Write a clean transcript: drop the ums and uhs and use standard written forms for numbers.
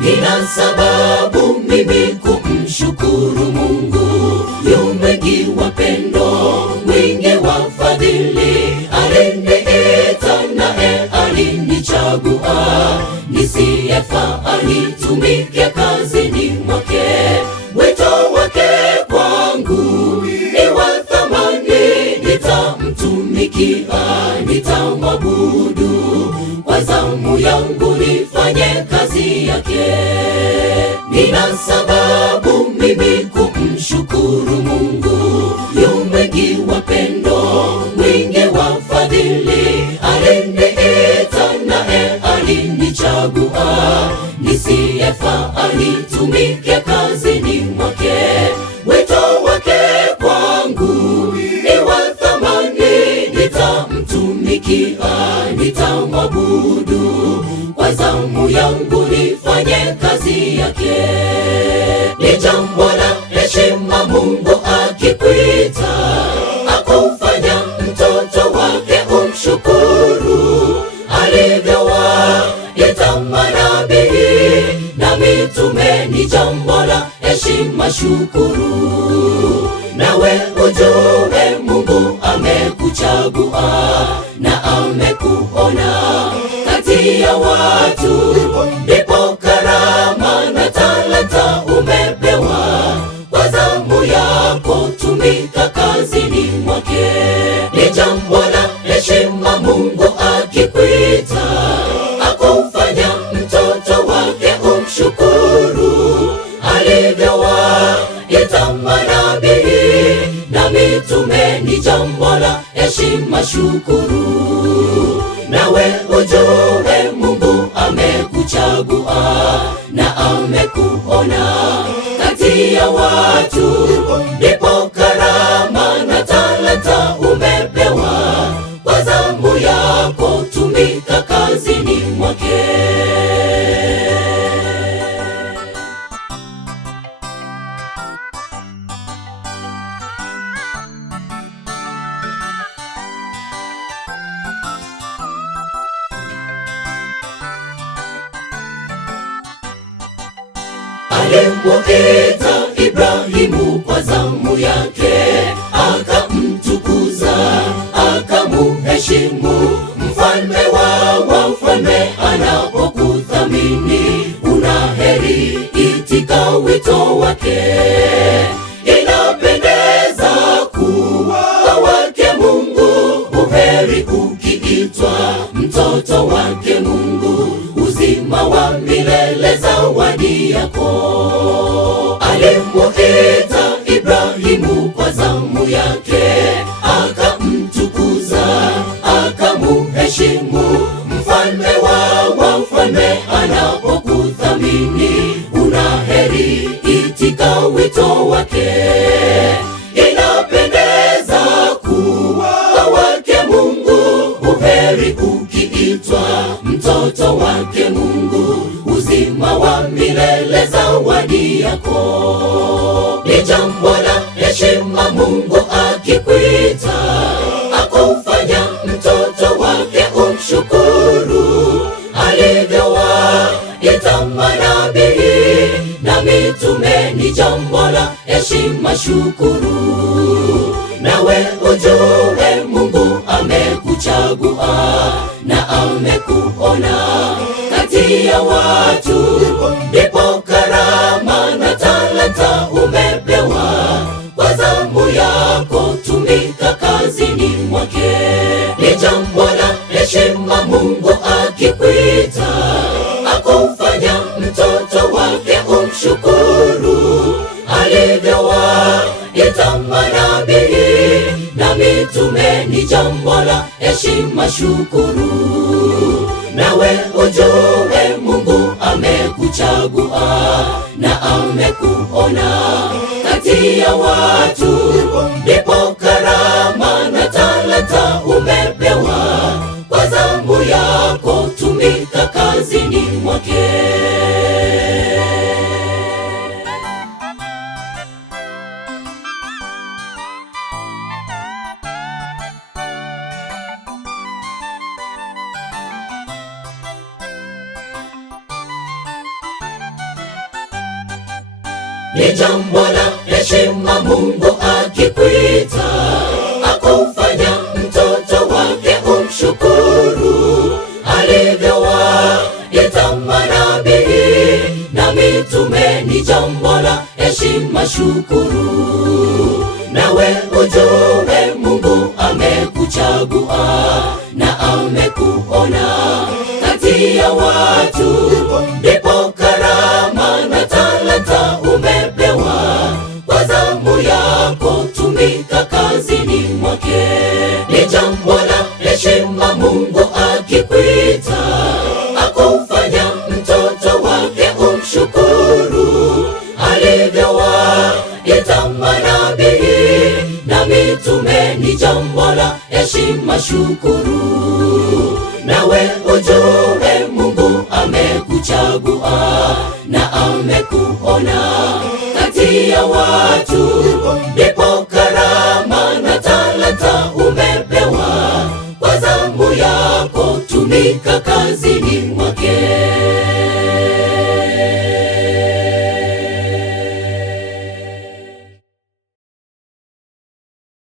Nina sababu mimi kumshukuru Mungu, yu mwingi wa pendo, mwingi wa fadhili. Aliniita naye alinichagua, nisiyefaa nitumike kazini mwake. Wito wake kwangu ni wa thamani, nitamtumikia, nitamwabudu kwa zamu yangu, nifanye kazi yake. Nina sababu mimi kumshukuru Mungu, yu mwingi wa pendo, mwingi wa fadhili. Aliniita naye alinichagua, nisiyefaa nitumike kazini mwake. Wito wake kwangu ni wa thamani, nitamtumikia, nitamwabudu kwa zamu yangu, nifanye kazi yake. Ni jambo la heshima Mungu akikuita, akufanya mtoto wake, umshukuru. Alivyowaita manabii na mitume, ni jambo la heshima, shukuru. Nawe ujue Mungu amekuchagua na amekuona kati ya watu, ndipo karama na talanta umepewa. Kwa zamu yako tumika kazini mwake. Ni jambo la heshima Mungu akikuita, akufanya mtoto wake, umshukuru. Alivyowaita manabii na mitume, ni jambo la heshima, shukuru. Nawe ujue Mungu amekuchagua na amekuona kati ya watu, ndipo karama na talanta umepewa. Kwa zamu yako tumika kazini mwake. Alimuita Ibrahimu kwa zamu yake, akamtukuza, akamuheshimu. Mfalme wa wafalme anapokuthamini, unaheri, itika wito wake. Inapendeza kuwa wake Mungu, uheri ukiitwa mtoto wake Mungu. Uzima wa milele zawadi yako. Alimuita Ibrahimu kwa zamu yake, akamtukuza, akamuheshimu. Mfalme wa wafalme anapokuthamini, unaheri, itika wito wake. Inapendeza kuwa wake Mungu, uheri ukiitwa mtoto wake Mungu. Uzima wa milele zawadi yako. Ni jambo la heshima Mungu akikuita, akufanya mtoto wake, umshukuru. Alivyowaita manabii na mitume, ni jambo la heshima, shukuru. Nawe ujue Mungu amekuchagua na amekuona kati ya watu, ndipo karama na talanta umepewa. Kwa zamu yako tumika kazini mwake. Ni jambo la heshima Mungu akikuita, akufanya mtoto wake, umshukuru. Alivyowaita manabii na mitume, ni jambo la heshima, shukuru. Nawe ujue Mungu amekuchagua na amekuona kati ya watu, ndipo karama na talanta umepewa. Kwa zamu yako tumika kazini mwake. Ni jambo la heshima Mungu akikuita, akufanya mtoto wake umshukuru. Alivyowaita manabii na mitume, ni jambo la heshima shukuru. Nawe ujue Mungu amekuchagua na amekuona kati ya watu, ndipo karama na talanta umepewa. Kwa zamu yako tumika kazini mwake. Ni jambo la heshima Mungu akikuita, akufanya mtoto wake umshukuru. Alivyowaita manabii na mitume, ni jambo la heshima shukuru. Nawe ujue Mungu amekuchagua na amekuona kati ya watu, ndipo karama na talanta umepewa. Kwa zamu yako tumika kazi